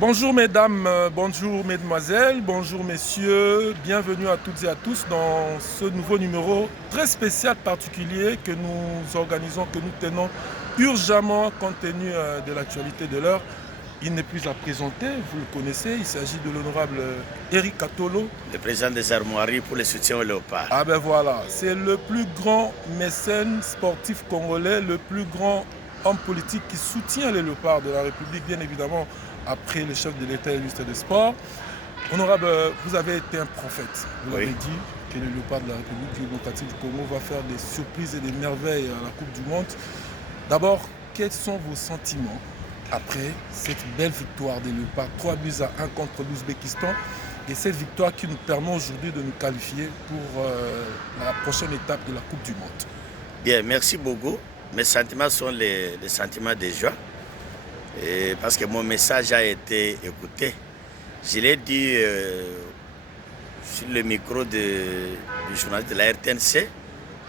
Bonjour mesdames, bonjour mesdemoiselles, bonjour messieurs, bienvenue à toutes et à tous dans ce nouveau numéro très spécial, particulier que nous organisons, que nous tenons urgemment compte tenu de l'actualité de l'heure. Il n'est plus à présenter, vous le connaissez, il s'agit de l'honorable Eric Katolo. Le président des armoiries pour le soutien au léopard. Ah ben voilà, c'est le plus grand mécène sportif congolais, le plus grand homme politique qui soutient les léopards de la République, bien évidemment, après le chef de l'État et le ministre des Sports. Honorable, vous avez été un prophète. Vous l'avez dit que le léopard de la République démocratique du Congo va faire des surprises et des merveilles à la Coupe du Monde. D'abord, quels sont vos sentiments après cette belle victoire des léopards, 3 buts à 1 contre l'Ouzbékistan, et cette victoire qui nous permet aujourd'hui de nous qualifier pour la prochaine étape de la Coupe du Monde? Bien, merci beaucoup. Mes sentiments sont les sentiments de joie. Et parce que mon message a été écouté. Je l'ai dit sur le micro du journaliste de la RTNC,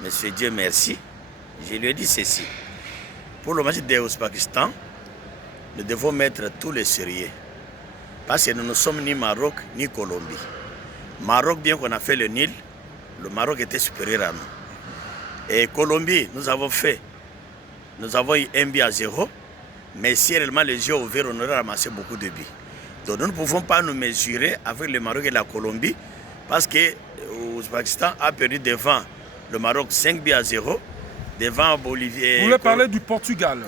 Monsieur Dieu merci. Je lui ai dit ceci. Pour le match de l'Ouzbékistan, nous devons mettre tout le sérieux. Parce que nous ne sommes ni Maroc ni Colombie. Maroc, bien qu'on a fait le Nil, le Maroc était supérieur à nous. Et Colombie, nous avons eu 1 but à 0. Mais si réellement les yeux ouverts, on aurait ramassé beaucoup de buts. Donc nous ne pouvons pas nous mesurer avec le Maroc et la Colombie parce que l'Ouzbékistan a perdu devant le Maroc 5 buts à 0, devant Bolivie. Vous voulez parler du Portugal?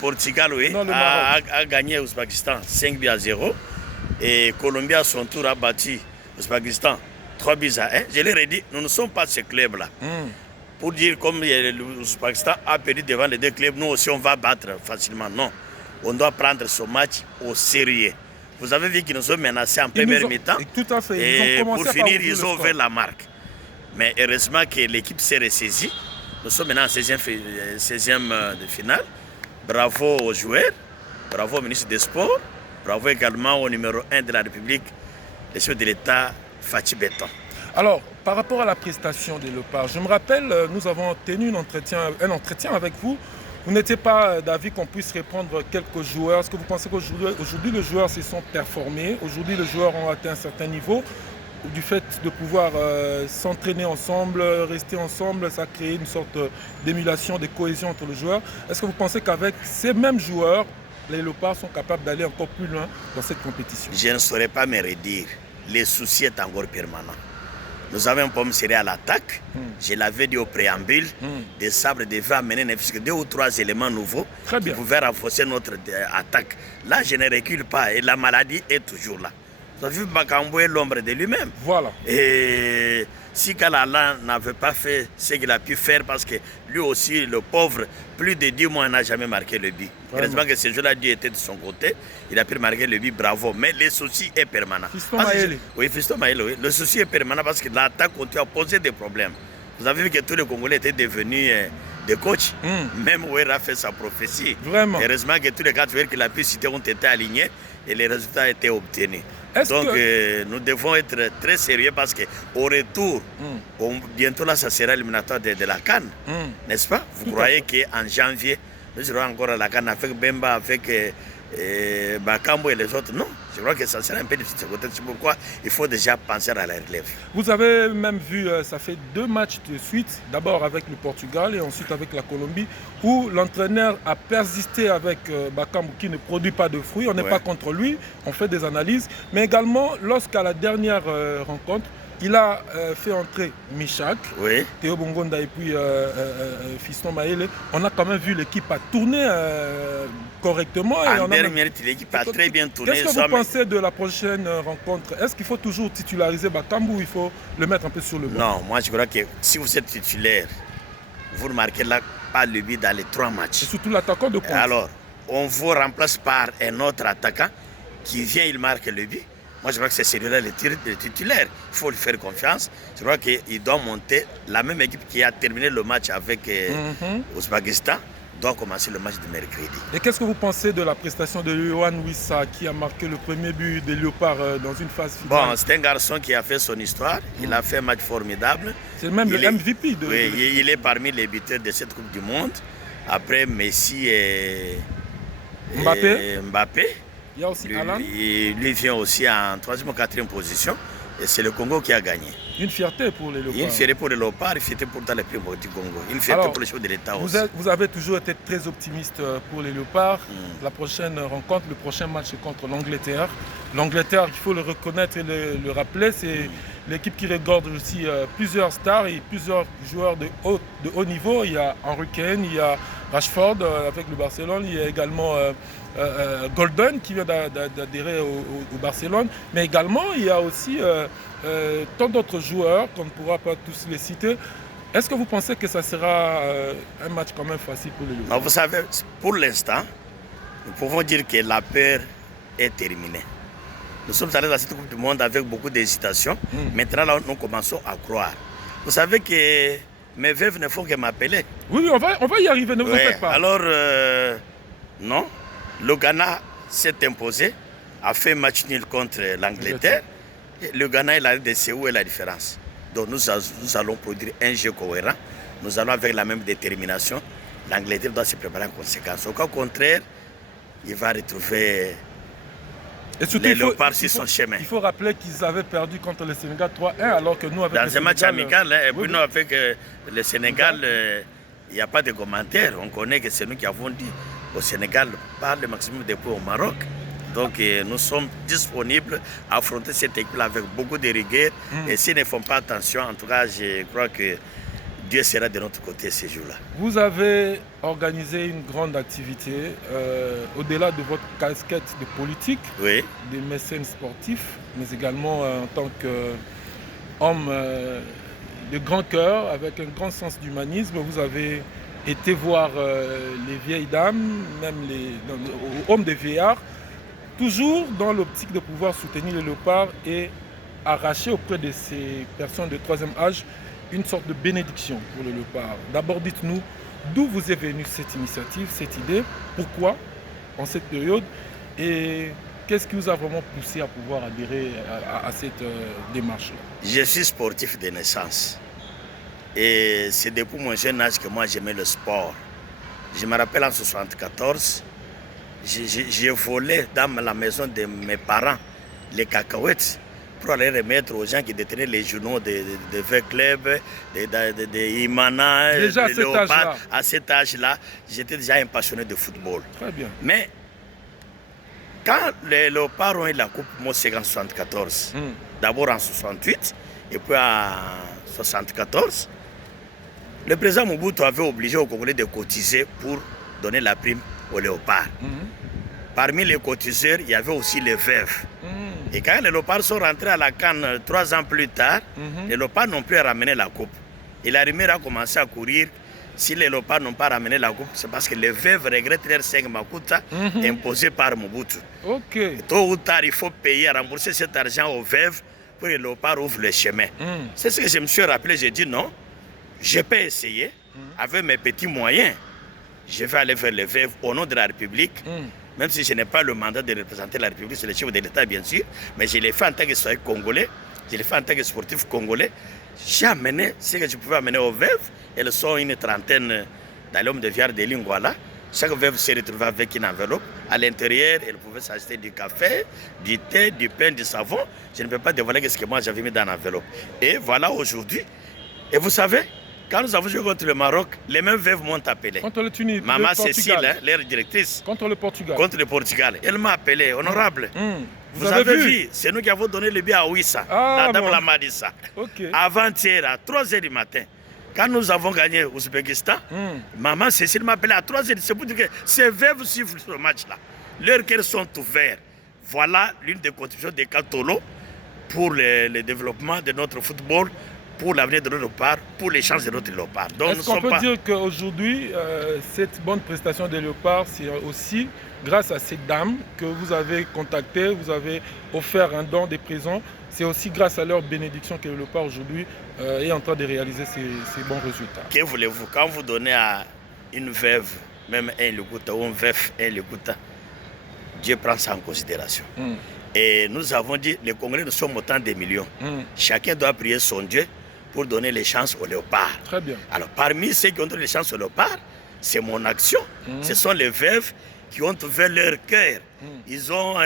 Portugal, oui, non, a gagné l'Ouzbékistan 5 buts à 0. Et Colombie, à son tour, a battu l'Ouzbékistan 3 buts à 1. Je leur ai dit, nous ne sommes pas ce club-là. Pour dire comme l'Ouzbékistan a perdu devant les deux clubs, nous aussi on va battre facilement. Non, on doit prendre ce match au sérieux. Vous avez vu qu'ils nous ont menacés en première mi-temps. Tout à fait. Et pour finir, ils ont ouvert la marque. Mais heureusement que l'équipe s'est ressaisie. Nous sommes maintenant en 16e de finale. Bravo aux joueurs, bravo au ministre des Sports, bravo également au numéro 1 de la République, le chef de l'État, Fathi Béton. Alors, par rapport à la prestation des léopards, je me rappelle, nous avons tenu un entretien avec vous. Vous n'étiez pas d'avis qu'on puisse répondre quelques joueurs. Est-ce que vous pensez qu'aujourd'hui, les joueurs se sont performés? Aujourd'hui, les joueurs ont atteint un certain niveau. Du fait de pouvoir s'entraîner ensemble, rester ensemble, ça a créé une sorte d'émulation, de cohésion entre les joueurs. Est-ce que vous pensez qu'avec ces mêmes joueurs, les léopards sont capables d'aller encore plus loin dans cette compétition? Je ne saurais pas me redire. Le souci est encore permanent. Nous avons un pomme serré à l'attaque. Je l'avais dit au préambule. Des sabres devaient amener 2 ou 3 éléments nouveaux qui pouvaient renforcer notre attaque. Là, je ne recule pas et la maladie est toujours là. Vous avez vu Bakambo est l'ombre de lui-même. Voilà. Et si Kalala n'avait pas fait ce qu'il a pu faire, parce que lui aussi, le pauvre, plus de 10 mois, n'a jamais marqué le but. Heureusement que ce jour-là, Dieu était de son côté. Il a pu marquer le but, bravo. Mais le souci est permanent. Fiston Maël. Oui, Fiston Maël, oui. Le souci est permanent parce que l'attaque continue à poser des problèmes. Vous avez vu que tous les Congolais étaient devenus des coachs. Même Ouera a fait sa prophétie. Vraiment. Heureusement que tous les 4 joueurs qu'il a pu citer ont été alignés et les résultats étaient obtenus. Donc nous devons être très sérieux parce qu'au retour, bientôt là, ça sera l'éliminatoire de la CAN, n'est-ce pas? Vous croyez qu'en janvier, nous serons encore à la CAN avec Bemba, avec Bakambo et les autres? Non, je crois que ça sera un peu difficile. C'est pourquoi il faut déjà penser à la relève. Vous avez même vu, ça fait 2 matchs de suite, d'abord avec le Portugal et ensuite avec la Colombie, où l'entraîneur a persisté avec Bakambo qui ne produit pas de fruits. On n'est pas contre lui, on fait des analyses. Mais également, lorsqu'à la dernière rencontre, il a fait entrer Michak, Théo Bongonda et puis Fiston Maël. On a quand même vu l'équipe a tourné correctement. En dernière minute, l'équipe a très bien tourné. Qu'est-ce que vous pensez de la prochaine rencontre? Est-ce qu'il faut toujours titulariser Bakambu ou il faut le mettre un peu sur le banc? Non, moi je crois que si vous êtes titulaire, vous ne marquez là pas le but dans les 3 matchs. Et surtout l'attaquant de pointe. Alors, on vous remplace par un autre attaquant qui vient, il marque le but. Moi, je crois que c'est celui-là le titulaire. Il faut lui faire confiance. Je crois qu'il doit monter. La même équipe qui a terminé le match avec l'Ouzbékistan doit commencer le match de mercredi. Et qu'est-ce que vous pensez de la prestation de Yohan Wissa qui a marqué le premier but des Léopards dans une phase finale? Bon, c'est un garçon qui a fait son histoire. Il a fait un match formidable. C'est même le MVP de... Oui, il est parmi les buteurs de cette Coupe du Monde. Après Messi et Mbappé. Il y a aussi Alan. Lui vient aussi en 3e ou 4e position. Et c'est le Congo qui a gagné. Une fierté pour les Léopards. Une fierté pour les Léopards, une fierté pour le pays du Congo. Une fierté pour les chefs de l'État aussi. Vous avez toujours été très optimiste pour les Léopards. La prochaine rencontre, le prochain match c'est contre l'Angleterre. L'Angleterre, il faut le reconnaître et le rappeler, c'est l'équipe qui regorge aussi plusieurs stars et plusieurs joueurs de haut niveau. Il y a Henry Kane, il y a Rashford avec le Barcelone, il y a également Golden qui vient d'adhérer au Barcelone, mais également il y a aussi tant d'autres joueurs qu'on ne pourra pas tous les citer. Est-ce que vous pensez que ça sera un match quand même facile pour les Léopards? Vous savez, pour l'instant, nous pouvons dire que la peur est terminée. Nous sommes allés dans cette Coupe du Monde avec beaucoup d'hésitation. Maintenant, là, nous commençons à croire. Vous savez que mes veuves ne font que m'appeler. Oui, on va y arriver, ne vous en faites pas. Alors, non, le Ghana s'est imposé, a fait match nul contre l'Angleterre. Le Ghana, il a décidé où est la différence. Donc, nous allons produire un jeu cohérent. Nous allons avec la même détermination. L'Angleterre doit se préparer en conséquence. Au cas contraire, il va retrouver les Léopards sur son chemin. Il faut rappeler qu'ils avaient perdu contre le Sénégal 3-1, alors que nous, avec dans le Sénégal... un match amical, et puis nous, avec le Sénégal, il n'y a pas de commentaires. On connaît que c'est nous qui avons dit au Sénégal, pas le maximum de points au Maroc. Donc nous sommes disponibles à affronter cette équipe avec beaucoup de rigueur. Et s'ils ne font pas attention, en tout cas, je crois que Dieu sera de notre côté ces jours-là. Vous avez organisé une grande activité, au-delà de votre casquette de politique, de mécène sportif, mais également en tant qu'homme de grand cœur, avec un grand sens d'humanisme. Vous avez été voir les vieilles dames, même les hommes des vieillards, toujours dans l'optique de pouvoir soutenir les Léopards et arracher auprès de ces personnes de troisième âge une sorte de bénédiction pour le Léopard. D'abord, dites-nous d'où vous est venue cette initiative, cette idée, pourquoi en cette période et qu'est-ce qui vous a vraiment poussé à pouvoir adhérer à cette démarche-là? Je suis sportif de naissance et c'est depuis mon jeune âge que moi j'aimais le sport. Je me rappelle en 1974, j'ai volé dans la maison de mes parents les cacahuètes pour aller remettre aux gens qui détenaient les journaux de V-Club, de Imana, de Léopard. À cet âge-là, j'étais déjà un passionné de football. Très bien. Mais quand les Léopards ont eu la Coupe, moi c'est en 1974, d'abord en 68 et puis en 1974, le président Mobutu avait obligé aux Congolais de cotiser pour donner la prime aux Léopards. Parmi les cotiseurs, il y avait aussi les veuves. Et quand les Léopards sont rentrés à la CAN 3 ans plus tard, les Léopards n'ont plus ramené la coupe. Et la rumeur a commencé à courir. Si les Léopards n'ont pas ramené la coupe, c'est parce que les veuves regrettent leur 5 makuta imposés par Mobutu. Tôt ou tard, il faut payer, rembourser cet argent aux veuves pour que les Léopards ouvrent le chemin. C'est ce que je me suis rappelé. J'ai dit non, je peux essayer avec mes petits moyens. Je vais aller vers les veuves au nom de la République. Même si je n'ai pas le mandat de représenter la République, c'est le chef de l'État bien sûr, mais je l'ai fait en tant que citoyen congolais, je l'ai fait en tant que sportif congolais. J'ai amené ce que je pouvais amener aux veuves. Elles sont une trentaine dans l'homme de Viard de Lingouala. Chaque veuve se retrouvait avec une enveloppe. À l'intérieur, elle pouvait s'acheter du café, du thé, du pain, du savon. Je ne peux pas dévoiler ce que moi j'avais mis dans l'enveloppe. Et voilà aujourd'hui. Et vous savez, quand nous avons joué contre le Maroc, les mêmes veuves m'ont appelé. Contre le Tunis, Maman Cécile, leur directrice. Contre le Portugal. Contre le Portugal. Elle m'a appelé, honorable. Vous avez vu, c'est nous qui avons donné le billet à Ouissa. La dame l'a dit ça. Avant-hier, à 3h du matin, quand nous avons gagné l'Ouzbékistan, Maman Cécile m'a appelé à 3h. C'est pour dire que ces veuves suivent ce match-là. Leurs cœurs sont ouverts. Voilà l'une des contributions de Katolo pour le développement de notre football, pour l'avenir de notre Léopard, pour les chances de notre Léopard. Est-ce qu'on peut dire qu'aujourd'hui, cette bonne prestation des Léopards, c'est aussi grâce à ces dames que vous avez contactées, vous avez offert un don des présents, c'est aussi grâce à leur bénédiction que le Léopard aujourd'hui est en train de réaliser ces bons résultats? Que voulez-vous? Quand vous donnez à une veuve, même un Lékouta ou un veuf, un Lékouta, Dieu prend ça en considération. Et nous avons dit, les Congolais, nous sommes autant de millions. Chacun doit prier son Dieu pour donner les chances aux Léopards. Très bien. Alors, parmi ceux qui ont donné les chances aux Léopards, c'est mon action. Ce sont les veuves qui ont ouvert leur cœur. Ils ont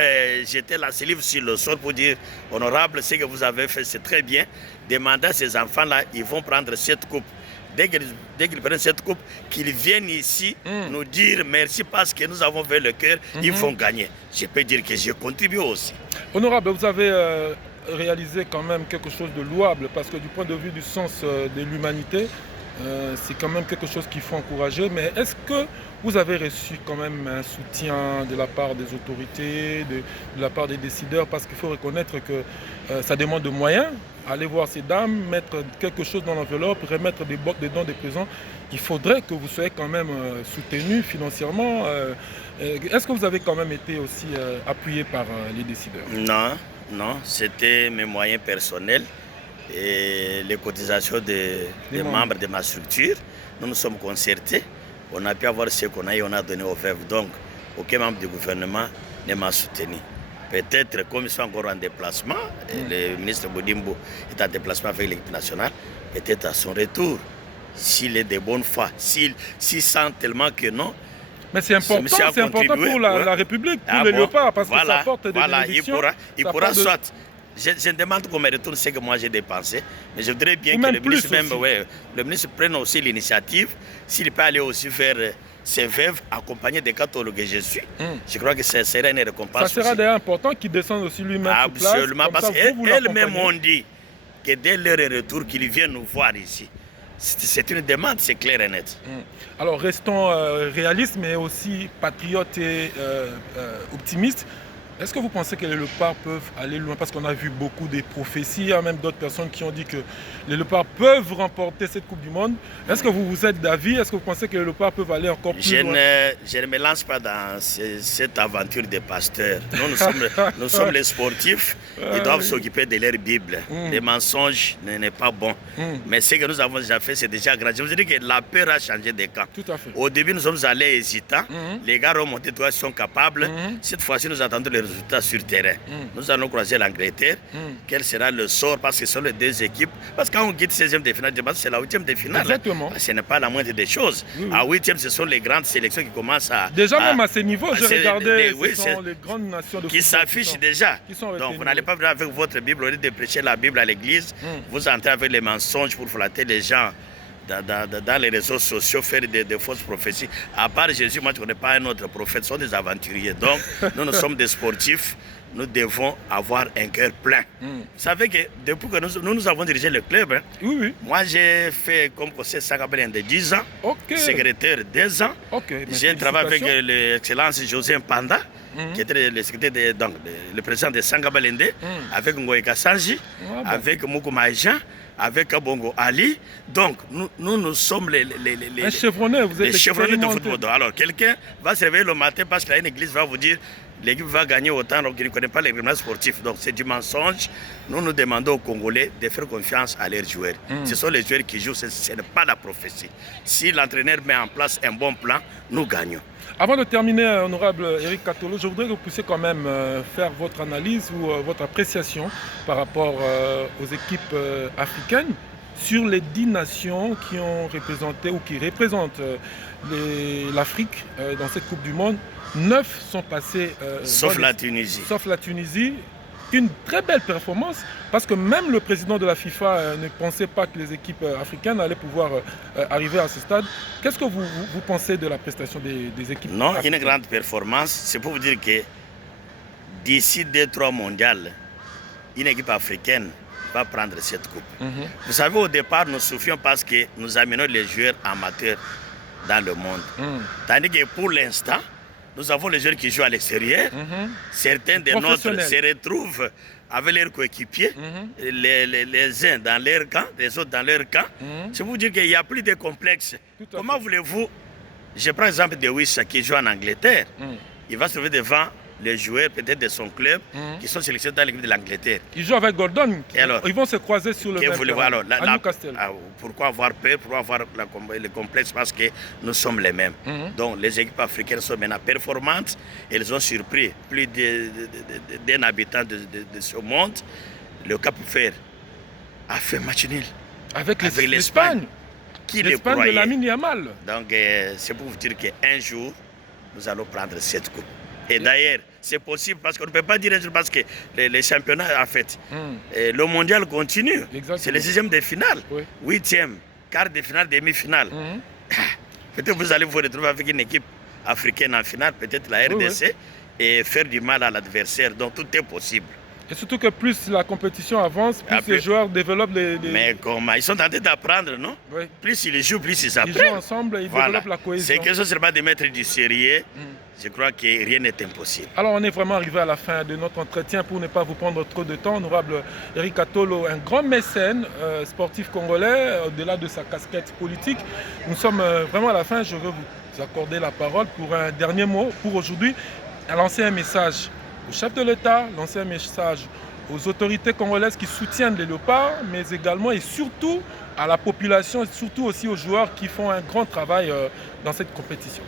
jeté la salive sur le sol pour dire, honorable, ce que vous avez fait, c'est très bien. Demandez à ces enfants-là, ils vont prendre cette coupe. Dès qu'ils prennent cette coupe, qu'ils viennent ici nous dire merci parce que nous avons ouvert le cœur, ils vont gagner. Je peux dire que j'ai contribué aussi. Honorable, vous avez réalisé quand même quelque chose de louable parce que du point de vue du sens de l'humanité, c'est quand même quelque chose qu'il faut encourager. Mais est-ce que vous avez reçu quand même un soutien de la part des autorités, de la part des décideurs? Parce qu'il faut reconnaître que ça demande de moyens. Aller voir ces dames, mettre quelque chose dans l'enveloppe, remettre des dons, des présents. Il faudrait que vous soyez quand même soutenu financièrement. Est-ce que vous avez quand même été aussi appuyé par les décideurs? Non, c'était mes moyens personnels et les cotisations des membres de ma structure. Nous nous sommes concertés. On a pu avoir ce qu'on a et on a donné au FEV. Donc, aucun membre du gouvernement ne m'a soutenu. Peut-être, comme ils sont encore en déplacement, le ministre Boudimbo est en déplacement avec l'équipe nationale, peut-être à son retour, s'il est de bonne foi, s'il sent tellement que non. Mais c'est important pour la République, pour les léopards, parce que ça apporte des bénédictions. Il pourra soit... Je demande qu'on me retourne ce que moi j'ai dépensé, mais je voudrais bien que le ministre prenne aussi l'initiative, s'il peut aller aussi faire ses veuves accompagné des catholiques que je suis. Je crois que ça serait une récompense. Ça sera d'ailleurs important qu'il descende aussi lui-même sur place. Absolument, parce qu'elles-mêmes ont dit que dès leur retour, qu'ils viennent nous voir ici. C'est une demande, c'est clair et net. Alors restons réalistes, mais aussi patriotes et optimistes. Est-ce que vous pensez que les léopards peuvent aller loin? Parce qu'on a vu beaucoup de prophéties, il y a même d'autres personnes qui ont dit que les léopards peuvent remporter cette Coupe du Monde. Est-ce que vous êtes d'avis? Est-ce que vous pensez que les léopards peuvent aller encore plus loin? Je ne me lance pas dans cette aventure des pasteurs. Nous sommes les sportifs, ils doivent s'occuper de leur Bible. Les mensonges n'est pas bon. Mais ce que nous avons déjà fait, c'est déjà grave. Je vous dis que la peur a changé de camp. Tout à fait. Au début, nous sommes allés hésitants. Les gars ont monté, ils sont capables. Cette fois-ci, nous attendons les résultats sur terrain. Nous allons croiser l'Angleterre. Quel sera le sort? Parce que ce sont les deux équipes. Parce que quand on quitte 16e de finale, c'est la 8e de finale. Exactement. Ce n'est pas la moindre des choses. À 8e, ce sont les grandes sélections qui commencent à... Déjà, même à ce niveau, j'ai regardé, ce sont les grandes nations de football qui s'affichent déjà. Donc, vous n'allez pas venir avec votre Bible, au lieu de prêcher la Bible à l'église. Vous entrez avec les mensonges pour flatter les gens. Dans les réseaux sociaux, faire des fausses prophéties. À part Jésus, moi je ne connais pas un autre prophète, ce sont des aventuriers. Donc, nous sommes des sportifs, nous devons avoir un cœur plein. Vous savez que depuis que nous avons dirigé le club, moi j'ai fait comme conseiller Sangabelende de 10 ans, secrétaire 2 ans. J'ai travaillé avec l'excellence José Mpanda, qui était le secrétaire le président de Sangabelende, avec Ngoï Kassanji, avec Moukou Maïjan, avec Bongo Ali. Donc, nous sommes les chevronnés, vous êtes les chevronnés de football. Alors, quelqu'un va se réveiller le matin parce qu'il y a une église va vous dire l'équipe va gagner autant, donc il ne connaît pas les règlements sportifs. Donc, c'est du mensonge. Nous demandons aux Congolais de faire confiance à leurs joueurs. Ce sont les joueurs qui jouent, ce n'est pas la prophétie. Si l'entraîneur met en place un bon plan, nous gagnons. Avant de terminer, honorable Éric Katolo, je voudrais que vous puissiez quand même faire votre analyse ou votre appréciation par rapport aux équipes africaines sur les 10 nations qui ont représenté ou qui représentent l'Afrique dans cette Coupe du Monde. 9 sont passés... sauf la Tunisie. Sauf la Tunisie. Une très belle performance parce que même le président de la FIFA ne pensait pas que les équipes africaines allaient pouvoir arriver à ce stade. Qu'est-ce que vous pensez de la prestation des équipes africaines? Une grande performance. C'est pour vous dire que d'ici 2-3 mondiales, une équipe africaine va prendre cette coupe. Vous savez, au départ, nous souffrions parce que nous amenons les joueurs amateurs dans le monde. Tandis que pour l'instant, nous avons les joueurs qui jouent à l'extérieur. Certains de nôtres se retrouvent avec leurs coéquipiers, les uns dans leur camp, les autres dans leur camp. C'est pour vous dire qu'il n'y a plus de complexe. Comment voulez-vous, je prends l'exemple de Wissa qui joue en Angleterre. Il va se trouver devant les joueurs peut-être de son club qui sont sélectionnés dans l'équipe de l'Angleterre. Ils jouent avec Gordon. Ils vont se croiser sur le même terrain, à Newcastle. Pourquoi avoir peur? Pourquoi avoir le complexe? Parce que nous sommes les mêmes. Donc les équipes africaines sont maintenant performantes. Elles ont surpris plus d'un habitant de ce monde. Le Cap Vert a fait match nul avec l'Espagne. Qui l'Espagne de Lamine Yamal. Donc c'est pour vous dire qu'un jour, nous allons prendre cette coupe. Et d'ailleurs, c'est possible parce qu'on ne peut pas dire parce que les championnats, en fait, le mondial continue. C'est le 6e de finale, 8e, quart de finale, demi-finale. Peut-être vous allez vous retrouver avec une équipe africaine en finale, peut-être la RDC, et faire du mal à l'adversaire. Donc tout est possible. Et surtout que plus la compétition avance, plus les joueurs développent les... Mais comment? Ils sont en train d'apprendre, non? Plus ils jouent, plus ils apprennent. Ils jouent ensemble et ils développent la cohésion. C'est quelque chose seulement de mettre du sérieux. Je crois que rien n'est impossible. Alors on est vraiment arrivé à la fin de notre entretien. Pour ne pas vous prendre trop de temps, honorable Eric Atolo, un grand mécène sportif congolais, au-delà de sa casquette politique. Nous sommes vraiment à la fin. Je veux vous accorder la parole pour un dernier mot pour aujourd'hui. Lancer un message au chef de l'État, lancer un message aux autorités congolaises qui soutiennent les léopards, mais également et surtout à la population, et surtout aussi aux joueurs qui font un grand travail dans cette compétition.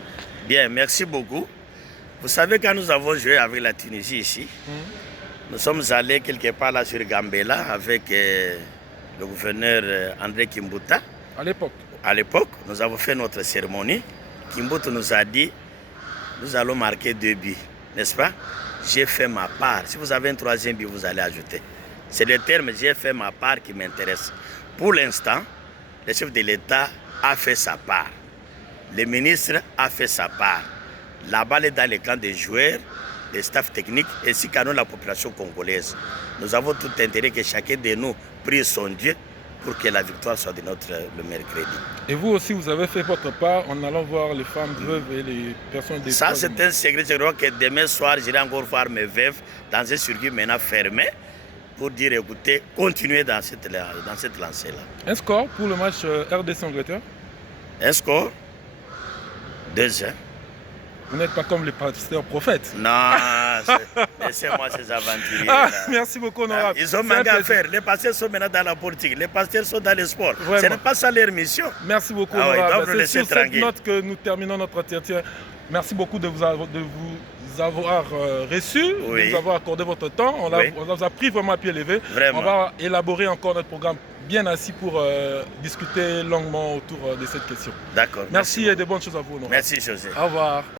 Bien, merci beaucoup. Vous savez, quand nous avons joué avec la Tunisie ici, nous sommes allés quelque part là sur Gambela avec le gouverneur André Kimbuta. À l'époque, nous avons fait notre cérémonie. Kimbuta nous a dit, nous allons marquer 2 buts, n'est-ce pas? J'ai fait ma part. Si vous avez un 3e but, vous allez ajouter. C'est le terme j'ai fait ma part qui m'intéresse. Pour l'instant, le chef de l'État a fait sa part. Le ministre a fait sa part. La balle est dans les camps des joueurs, des staffs techniques, ainsi qu'à nous, la population congolaise. Nous avons tout intérêt que chacun de nous prie son Dieu pour que la victoire soit de le mercredi. Et vous aussi, vous avez fait votre part en allant voir les femmes veuves et les personnes des... Ça, c'est un secret. Je crois que demain soir, j'irai encore voir mes veuves dans un circuit maintenant fermé pour dire, écoutez, continuez dans cette lancée-là. Un score pour le match RDC-Angleterre? Un score 2-1. Vous n'êtes pas comme les pasteurs prophètes. Non, laissez-moi ces aventuriers. Merci beaucoup, honorable. Ils ont manqué à faire. Les pasteurs sont maintenant dans la politique. Les pasteurs sont dans le sport. Vraiment. Ce n'est pas ça leur mission. Merci beaucoup, honorable. C'est sur cette note que nous terminons notre entretien. Merci beaucoup de vous avoir reçu, de nous avoir accordé votre temps. On vous a pris vraiment à pied levé. Vraiment. On va élaborer encore notre programme bien assis pour discuter longuement autour de cette question. D'accord. Merci et de bonnes choses à vous, honorable. Merci, José. Au revoir.